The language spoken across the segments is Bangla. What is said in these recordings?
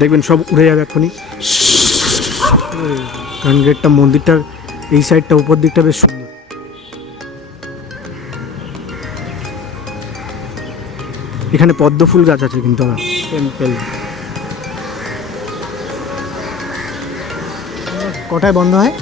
দেখবেন সব উড়ে যাবে এক্ষুনি। কারণ গেটটা মন্দিরটার এই সাইডটা উপর দিকটা বেশ সুন্দর। এখানে পদ্ম ফুল গাছ আছে কিন্তু আবার টেম্পেল কটায় বন্ধ হয়?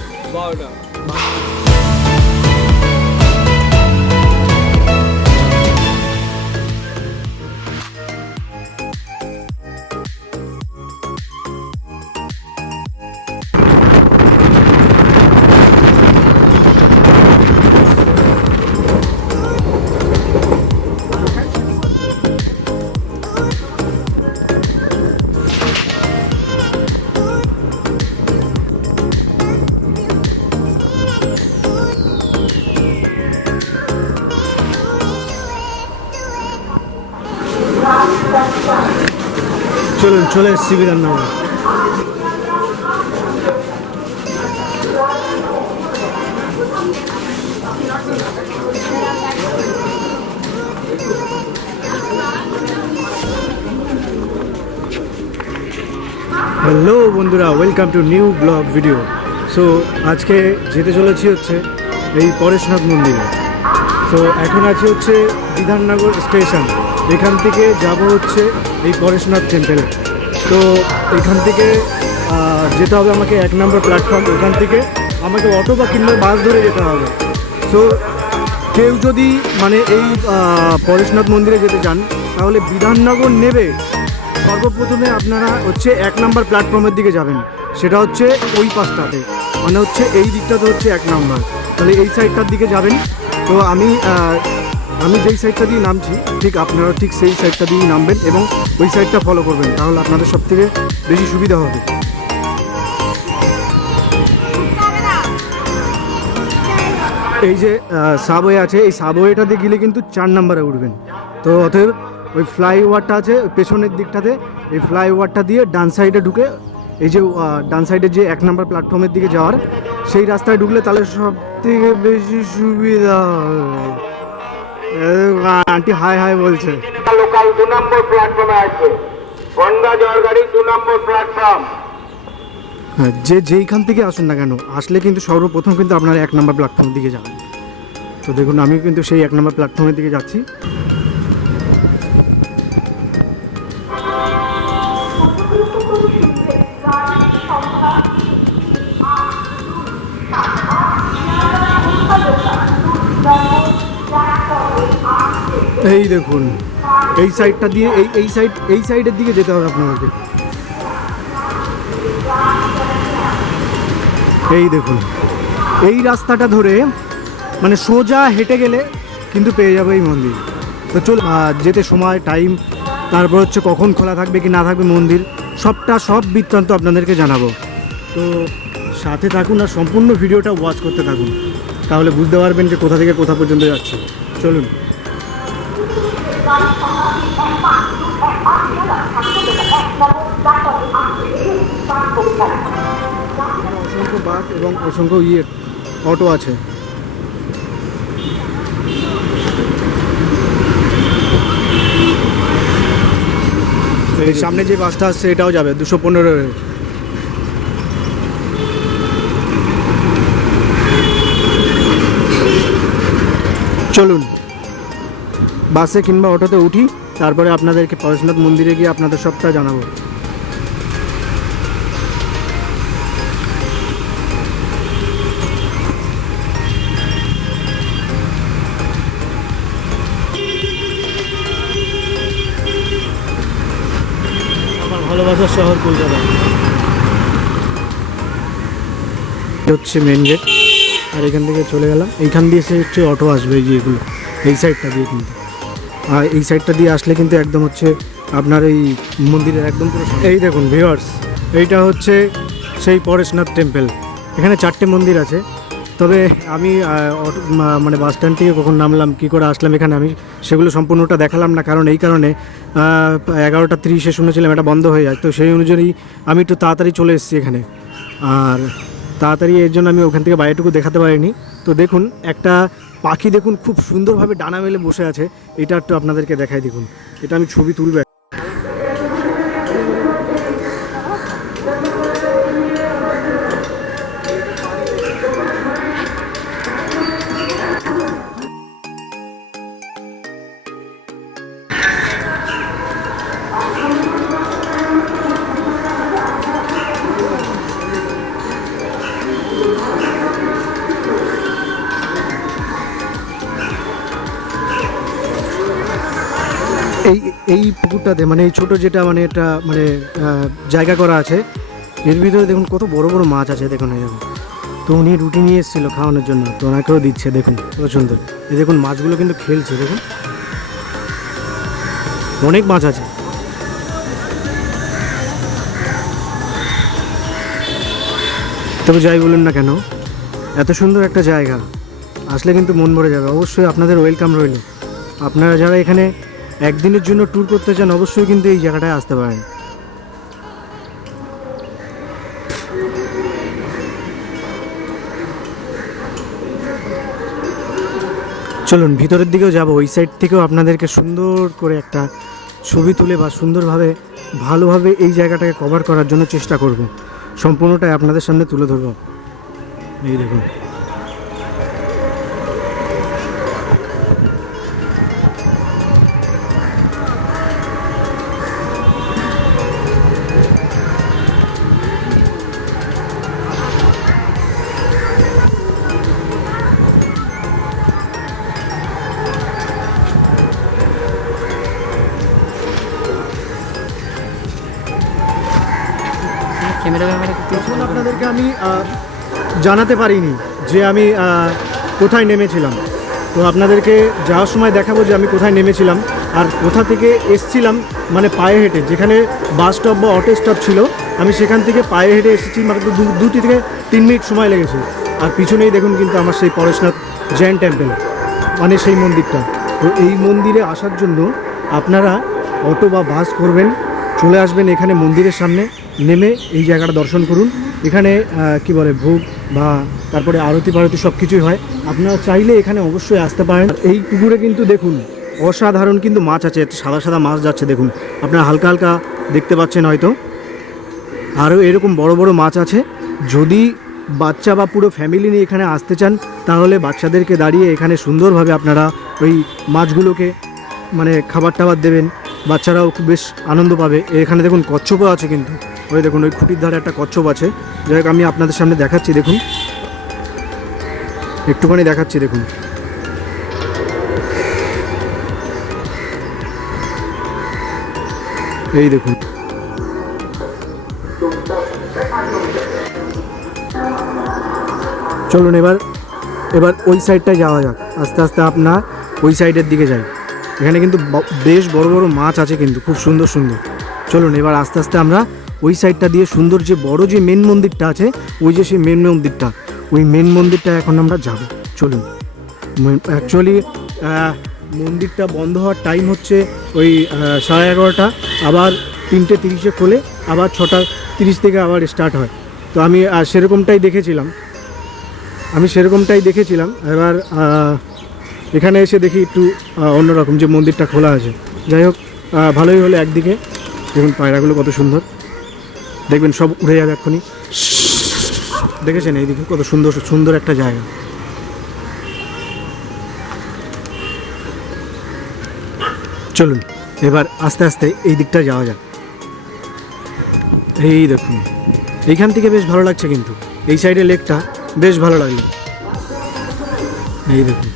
চলুন, চলে এসছি বিধাননগর হ্যালো বন্ধুরা welcome to new blog video so আজকে যেতে চলেছি হচ্ছে এই পরেশনাথ মন্দিরে। তো এখন আছি হচ্ছে বিধাননগর স্টেশন। এখান থেকে যাব হচ্ছে এই পরেশনাথ টেম্পেলে তো এখান থেকে যেতে হবে আমাকে এক নম্বর প্ল্যাটফর্ম ওখান থেকে আমাকে অটো বা কিংবা বাস ধরে যেতে হবে। সো কেউ যদি মানে এই পরেশনাথ মন্দিরে যেতে চান, তাহলে বিধাননগর নেবে। সর্বপ্রথমে আপনারা হচ্ছে এক নম্বর প্ল্যাটফর্মের দিকে যাবেন। সেটা হচ্ছে ওই পাশটাতে। মানে হচ্ছে এই দিকটাতে হচ্ছে এক নম্বর তাহলে এই সাইডটার দিকে যাবেন। তো আমি আমি যেই সাইডটা দিয়ে নামছি, ঠিক আপনারা ঠিক সেই সাইডটা দিয়েই নামবেন এবং ওই সাইডটা ফলো করবেন, তাহলে আপনাদের সব থেকে বেশি সুবিধা হবে। এই যে সাবওয়ে আছে, এই সাবওয়েটাতে গেলে কিন্তু চার নাম্বারে উঠবেন। তো অতএব ওই ফ্লাইওভারটা আছে পেছনের দিকটাতে, এই ফ্লাইওভারটা দিয়ে ডান সাইডে ঢুকে, এই যে ডান সাইডে যে এক নাম্বার প্ল্যাটফর্মের দিকে যাওয়ার, সেই রাস্তায় ঢুকলে তাহলে সব থেকে বেশি সুবিধা আন্টি হাই হাই বলছে। লোকাল দু নম্বর প্ল্যাটফর্মে আসবে গন্ডা দু নম্বর প্ল্যাটফর্ম যে যেইখান থেকে আসুন না কেন আসলে কিন্তু সর্বপ্রথম কিন্তু আপনার এক নম্বর প্ল্যাটফর্মের দিকে যাবেন। তো দেখুন আমি কিন্তু সেই এক নম্বর প্ল্যাটফর্মের দিকে যাচ্ছি। এই দেখুন, এই সাইডটা দিয়ে, এই এই সাইড এই সাইডের দিকে যেতে হবে আপনাদেরকে এই দেখুন, এই রাস্তাটা ধরে মানে সোজা হেঁটে গেলে কিন্তু পেয়ে যাবে এই মন্দির। তো চল যেতে সময় টাইম তারপর হচ্ছে কখন খোলা থাকবে কি না থাকবে মন্দির, সবটা, সব বৃত্তান্ত আপনাদেরকে জানাব। তো সাথে থাকুন আর সম্পূর্ণ ভিডিওটা ওয়াচ করতে থাকুন, তাহলে বুঝতে পারবেন যে কোথা থেকে কোথা পর্যন্ত যাচ্ছে। চলুন। অসংখ্য বাস এবং অসংখ্য ইয়ে অটো আছে। এই সামনে যে বাসটা আসছে, এটাও যাবে, দুশো পনেরো চলুন বাসে কিংবা অটোতে উঠি তারপরে আপনাদেরকে পরশুনাথ মন্দিরে গিয়ে আপনাদের সবটা জানাব। ভালোবাসার শহর কলকাতা। হচ্ছে মেন গেট আর এখান থেকে চলে গেলাম। এইখান দিয়ে সে হচ্ছে অটো আসবে এই যে এই সাইডটা দিয়ে কিন্তু। আর এই সাইডটা দিয়ে আসলে কিন্তু একদম হচ্ছে আপনার এই মন্দিরের একদম। এই দেখুন ভিওয়ার্স এইটা হচ্ছে সেই পরেশনাথ টেম্পল এখানে চারটে মন্দির আছে। তবে আমি মানে বাস স্ট্যান্ড থেকে কখন নামলাম, কী করে আসলাম এখানে আমি সেগুলো সম্পূর্ণটা দেখালাম না। কারণ এই কারণে এগারোটা তিরিশে শুনেছিলাম এটা বন্ধ হয়ে যায়। তো সেই অনুযায়ী আমি একটু তাড়াতাড়ি চলে এসেছি এখানে। আর তাড়াতাড়ি এর জন্য আমি ওখান থেকে বাইরেটুকু দেখাতে পারিনি। তো দেখুন, একটা পাখি দেখুন, খুব সুন্দরভাবে ডানা মেলে বসে আছে। এটা একটু আপনাদেরকে দেখাই, দেখুন। এটা আমি ছবি তুলবে পুকুরটাতে মানে এই ছোটো যেটা মানে এটা মানে জায়গা করা আছে, এর ভিতরে দেখুন কত বড় বড় মাছ আছে, দেখুন এই দেখুন। তো উনি রুটি নিয়ে এসেছিল খাওয়ানোর জন্য, তো ওনাকেও দিচ্ছে, দেখুন, কত সুন্দর। এই দেখুন মাছগুলো কিন্তু খেলছে, দেখুন। অনেক মাছ আছে। তবে যাই বলুন না কেন, এত সুন্দর একটা জায়গা, আসলে কিন্তু মন ভরে যাবে। অবশ্যই আপনাদের ওয়েলকাম রইল। আপনারা যারা এখানে একদিনের জন্য ট্যুর করতে চান, অবশ্যই কিন্তু এই জায়গাটায় আসতে পারেন। চলুন, ভিতরের দিকেও যাব। ওই সাইড থেকেও আপনাদেরকে সুন্দর করে একটা ছবি তুলে বা সুন্দরভাবে, ভালোভাবে এই জায়গাটাকে কভার করার জন্য চেষ্টা করব। সম্পূর্ণটাই আপনাদের সামনে তুলে ধরব। এই দেখুন। আমি জানাতে পারিনি যে আমি কোথায় নেমেছিলাম। তো আপনাদেরকে যাওয়ার সময় দেখাবো যে আমি কোথায় নেমেছিলাম আর কোথা থেকে এসছিলাম মানে পায়ে হেঁটে। যেখানে বাস স্টপ বা অটো স্টপ ছিল, আমি সেখান থেকে পায়ে হেঁটে এসেছি মাত্র দু দুটি থেকে তিন মিনিট সময় লেগেছে। আর পিছনেই দেখুন কিন্তু আমার সেই পরেশনাথ জৈন টেম্পল মানে সেই মন্দিরটা। তো এই মন্দিরে আসার জন্য আপনারা অটো বা বাস করবেন, চলে আসবেন এখানে মন্দিরের সামনে, নেমে এই জায়গাটা দর্শন করুন। এখানে কি বলে, ভোগ বা তারপরে আরতি পারতি সব কিছুই হয়। আপনারা চাইলে এখানে অবশ্যই আসতে পারেন। এই পুকুরে কিন্তু দেখুন, অসাধারণ কিন্তু মাছ আছে সাদা সাদা মাছ যাচ্ছে, দেখুন। আপনারা হালকা হালকা দেখতে পাচ্ছেন হয়তো। আরও এরকম বড় বড় মাছ আছে। যদি বাচ্চা বা পুরো ফ্যামিলি নিয়ে এখানে আসতে চান, তাহলে বাচ্চাদেরকে দাঁড়িয়ে এখানে সুন্দরভাবে আপনারা ওই মাছগুলোকে মানে খাবার টাবার দেবেন। বাচ্চারাও খুব বেশ আনন্দ পাবে। এখানে দেখুন, কচ্ছপও আছে কিন্তু। ওই দেখুন, ওই খুঁটির ধারে একটা কচ্ছপ আছে। যাই হোক, আমি আপনাদের সামনে দেখাচ্ছি, দেখুন। একটুখানি দেখাচ্ছি, দেখুন। এই দেখুন। চলুন এবার এবার ওই সাইডটায় যাওয়া যাক। আস্তে আস্তে আপনার ওই সাইডের দিকে যাই। এখানে কিন্তু বেশ বড় বড় মাছ আছে কিন্তু, খুব সুন্দর সুন্দর। চলুন এবার আস্তে আস্তে আমরা ওই সাইডটা দিয়ে সুন্দর যে বড় যে মেন মন্দিরটা আছে, ওই যে সেই মেন মন্দিরটা। ওই মেন মন্দিরটা এখন আমরা যাব। চলুন। অ্যাকচুয়ালি মন্দিরটা বন্ধ হওয়ার টাইম হচ্ছে ওই সাড়ে এগারোটা। আবার তিনটে তিরিশে খোলে, আবার ছটা তিরিশ থেকে আবার স্টার্ট হয়। তো আমি সেরকমটাই দেখেছিলাম। আমি সেরকমটাই দেখেছিলাম। এবার এখানে এসে দেখি একটু অন্যরকম যে মন্দিরটা খোলা আছে। যাই হোক ভালোই হলো একদিকে। দেখুন পায়রাগুলো কত সুন্দর। দেখবেন সব উড়ে যাবে এক্ষুনি। দেখেছেন এইদিকে কত সুন্দর সুন্দর একটা জায়গা। চলুন, এবার আস্তে আস্তে এই দিকটা যাওয়া যাক। এই দেখুন, এইখান থেকে বেশ ভালো লাগছে কিন্তু। এই সাইডে লেকটা বেশ ভালো লাগল। এই দেখুন।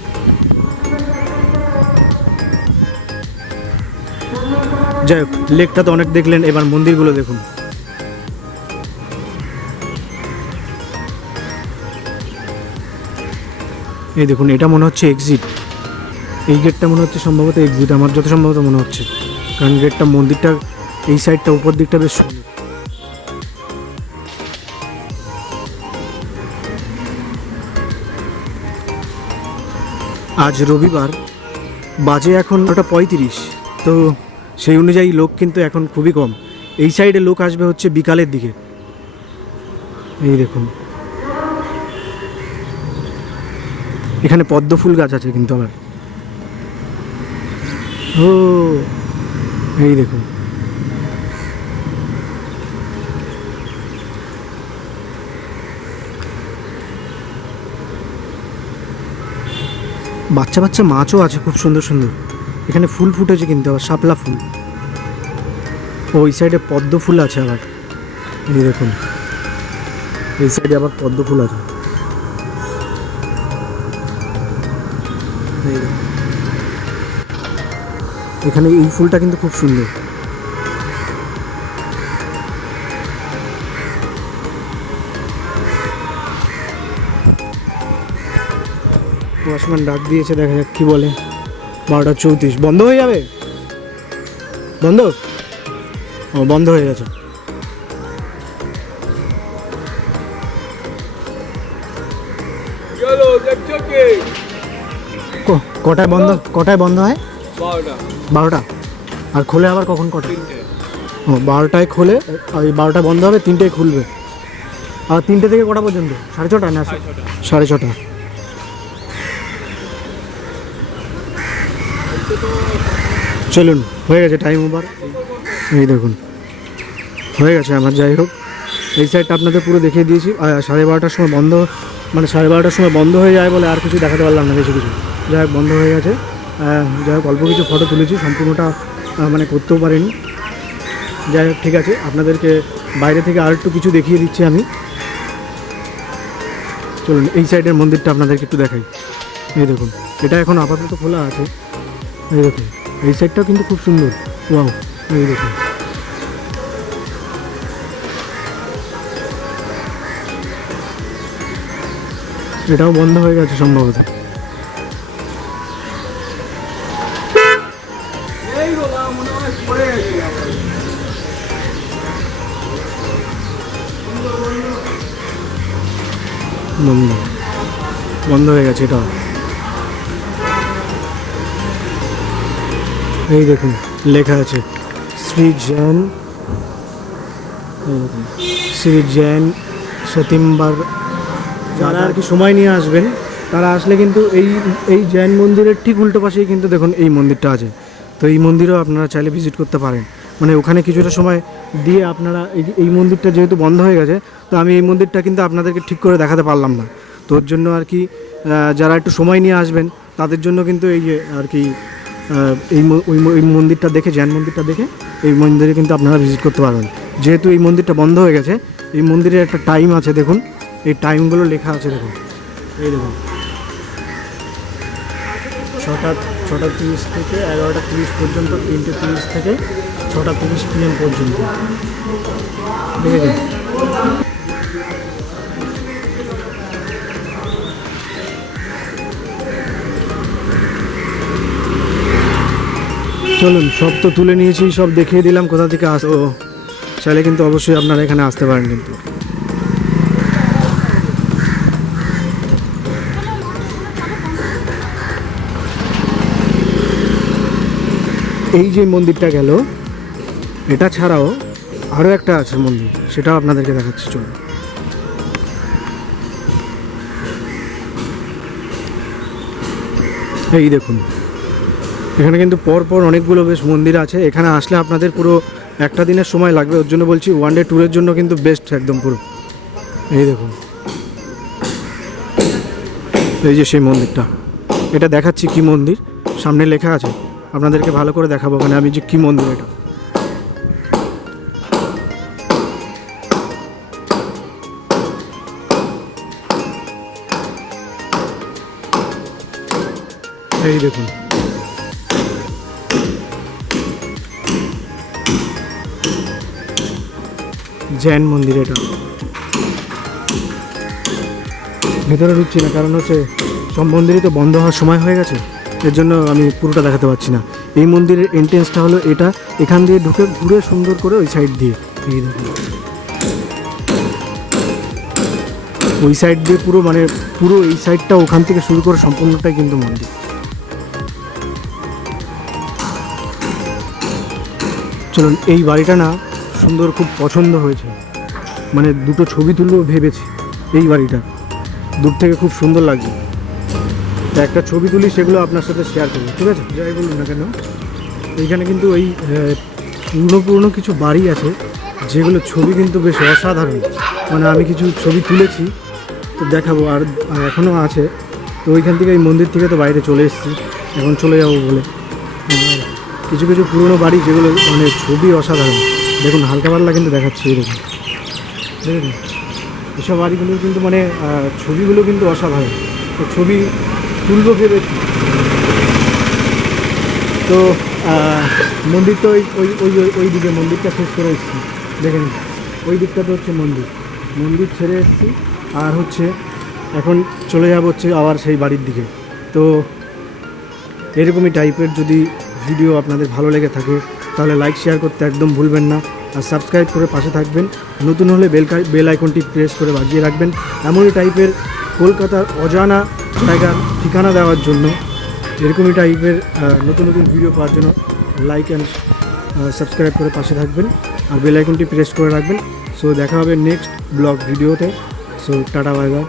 যাই হোক, লেকটা তো অনেক দেখলেন, এবার মন্দিরগুলো দেখুন। এই দেখুন, এটা মনে হচ্ছে এক্সিট এই গেটটা মনে হচ্ছে সম্ভবত এক্সিট আমার যত সম্ভবত মনে হচ্ছে। কারণ গেটটা মন্দিরটা এই সাইডটা উপর দিকটা বেশ সুন্দর। আজ রবিবার, বাজে এখন ওটা পঁয়ত্রিশ, তো সেই অনুযায়ী লোক কিন্তু এখন খুবই কম। এই সাইডে লোক আসবে হচ্ছে বিকালের দিকে। এই দেখুন। এখানে পদ্ম ফুল গাছ আছে কিন্তু আবার ও, এই দেখুন। বাচ্চা বাচ্চা মাছও আছে, খুব সুন্দর সুন্দর। এখানে ফুল ফুটেছে কিন্তু, আবার শাপলা ফুল। ওই সাইডে পদ্ম ফুল আছে আবার। এই দেখুন। এই সাইডে আবার পদ্ম ফুল আছে। এখানে এই ফুলটা কিন্তু খুব সুন্দর। ওয়াচম্যান ডাক দিয়েছে দেখা যাক কি বলে। বারোটা চৌত্রিশ। বন্ধ হয়ে যাবে? বন্ধ? ও বন্ধ হয়ে গেছে। কটায় বন্ধ? কটায় বন্ধ হয়? বারোটা। বারোটা? আর খোলে আবার কখন কটা? ও, বারোটায় খোলে ওই বারোটায় বন্ধ হবে, তিনটেয় খুলবে। আর তিনটে থেকে কটা পর্যন্ত? সাড়ে ছটা না সাড়ে ছটা? চলুন, হয়ে গেছে টাইম ওভার এই দেখুন, হয়ে গেছে আমার, যাই হোক। এই সাইডটা আপনাদের পুরো দেখিয়ে দিয়েছি। সাড়ে বারোটার সময় বন্ধ মানে সাড়ে বারোটার সময় বন্ধ হয়ে যায় বলে আর কিছু দেখাতে পারলাম না, বেশি কিছু। যাই হোক, বন্ধ হয়ে গেছে। যাই হোক, অল্প কিছু ফটো তুলেছি, সম্পূর্ণটা মানে করতেও পারিনি। যাই হোক, ঠিক আছে, আপনাদেরকে বাইরে থেকে আর একটু কিছু দেখিয়ে দিচ্ছি আমি। চলুন, এই সাইডের মন্দিরটা আপনাদেরকে একটু দেখাই। এই দেখুন, এটা এখন আপাতত খোলা আছে। এই দেখুন, এই সাইডটাও কিন্তু খুব সুন্দর। ওয়াও, এই দেখুন। এটাও বন্ধ হয়ে গেছে সম্ভবত। বন্ধ। বন্ধ হয়ে গেছে এটাও এই দেখুন, লেখা আছে, শ্রী জৈন শ্রী জৈন সতীম্বার যারা আর কি সময় নিয়ে আসবেন, তারা আসলে কিন্তু এই এই জৈন মন্দিরের ঠিক উল্টো পাশেই কিন্তু দেখুন এই মন্দিরটা আছে। তো এই মন্দিরেও আপনারা চাইলে ভিজিট করতে পারেন। মানে ওখানে কিছুটা সময় দিয়ে আপনারা এই এই মন্দিরটা যেহেতু বন্ধ হয়ে গেছে, তো আমি এই মন্দিরটা কিন্তু আপনাদেরকে ঠিক করে দেখাতে পারলাম না। তো ওর জন্য আর কি যারা একটু সময় নিয়ে আসবেন, তাদের জন্য কিন্তু এই যে আর কি এই ওই মন্দিরটা দেখে, জ্যান মন্দিরটা দেখে এই মন্দিরে কিন্তু আপনারা ভিজিট করতে পারবেন। যেহেতু এই মন্দিরটা বন্ধ হয়ে গেছে, এই মন্দিরের একটা টাইম আছে দেখুন, এই টাইমগুলো লেখা আছে দেখুন। এই দেখুন। ছটা ছটা তিরিশ থেকে এগারোটা তিরিশ পর্যন্ত, তিনটে তিরিশ থেকে ছটা তিরিশ পিএম পর্যন্ত। দেখেছেন চলুন, সব তো তুলে নিয়েছি, সব দেখিয়ে দিলাম কোথা থেকে আস ও, চাইলে কিন্তু অবশ্যই আপনারা এখানে আসতে পারেন কিন্তু। এই যে মন্দিরটা গেল এটা ছাড়াও আরও একটা আছে মন্দির সেটাও আপনাদেরকে দেখাচ্ছি, চলুন। এই দেখুন, এখানে কিন্তু পরপর অনেকগুলো বেশ মন্দির আছে, এখানে আসলে আপনাদের পুরো একটা দিনের সময় লাগবে, ওর জন্য বলছি ওয়ান ডে ট্যুরের জন্য কিন্তু বেস্ট একদম পুরো। এই দেখুন, এই যে সেই মন্দিরটা, এটা দেখাচ্ছি কি মন্দির, সামনে লেখা আছে, আপনাদেরকে ভালো করে দেখাবো ওখানে আমি যে কী মন্দির এটা। এই দেখুন। জৈন মন্দির এটা। ভেতরে ঢুকছি না, কারণ হচ্ছে সব মন্দিরই তো বন্ধ হওয়ার সময় হয়ে গেছে। এর জন্য আমি পুরোটা দেখাতে পারছি না। এই মন্দিরের এন্ট্রেন্সটা হলো এটা, এখান দিয়ে ঢুকে ঘুরে সুন্দর করে ওই সাইড দিয়ে। এই দেখুন। ওই সাইড দিয়ে পুরো মানে পুরো এই সাইডটা ওখান থেকে শুরু করে সম্পূর্ণটাই কিন্তু মন্দির। চলুন, এই বাড়িটা না সুন্দর খুব পছন্দ হয়েছে। মানে দুটো ছবি তুলবো ভেবেছি, এই বাড়িটা। দূর থেকে খুব সুন্দর লাগছে। একটা ছবি তুলি, সেগুলো আপনার সাথে শেয়ার করব, ঠিক আছে? যাই বলুন না কেন, এইখানে কিন্তু এই পুরনো পুরনো কিছু বাড়ি আছে, যেগুলো ছবি কিন্তু বেশ অসাধারণ। মানে আমি কিছু ছবি তুলেছি, তো দেখাবো, আর এখনও আছে। তো ওইখান থেকে এই মন্দির থেকে তো বাইরে চলে এসেছি, এখন চলে যাব বলে। কিছু কিছু পুরনো বাড়ি যেগুলো মানে ছবি অসাধারণ। দেখুন, হালকা পাতলা কিন্তু দেখাচ্ছে এরকম। দেখুন এসব বাড়িগুলো কিন্তু মানে ছবিগুলো কিন্তু অসাধারণ। তো ছবি তুলব ভেবেছি তো মন্দির তো ওই, ওই- ওই দিকে মন্দিরটা শেষ করে এসেছি। দেখেন, ওই দিকটা তো হচ্ছে মন্দির। মন্দির ছেড়ে এসেছি। আর হচ্ছে, এখন চলে যাব হচ্ছে আবার সেই বাড়ির দিকে। তো, এরকমই টাইপের যদি ভিডিও আপনাদের ভালো লেগে থাকে, তাহলে লাইক শেয়ার করতে একদম ভুলবেন না। আর সাবস্ক্রাইব করে পাশে থাকবেন। নতুন হলে বেল বেল আইকনটি প্রেস করে বাজিয়ে রাখবেন। এমনই টাইপের কলকাতার অজানা জায়গার ঠিকানা দেওয়ার জন্য। এরকমই টাইপের নতুন নতুন ভিডিও পাওয়ার জন্য লাইক অ্যান্ড সাবস্ক্রাইব করে পাশে থাকবেন। আর বেল আইকনটি প্রেস করে রাখবেন। সো দেখা হবে নেক্সট ব্লগ ভিডিওতে সো টাটা বাই বাই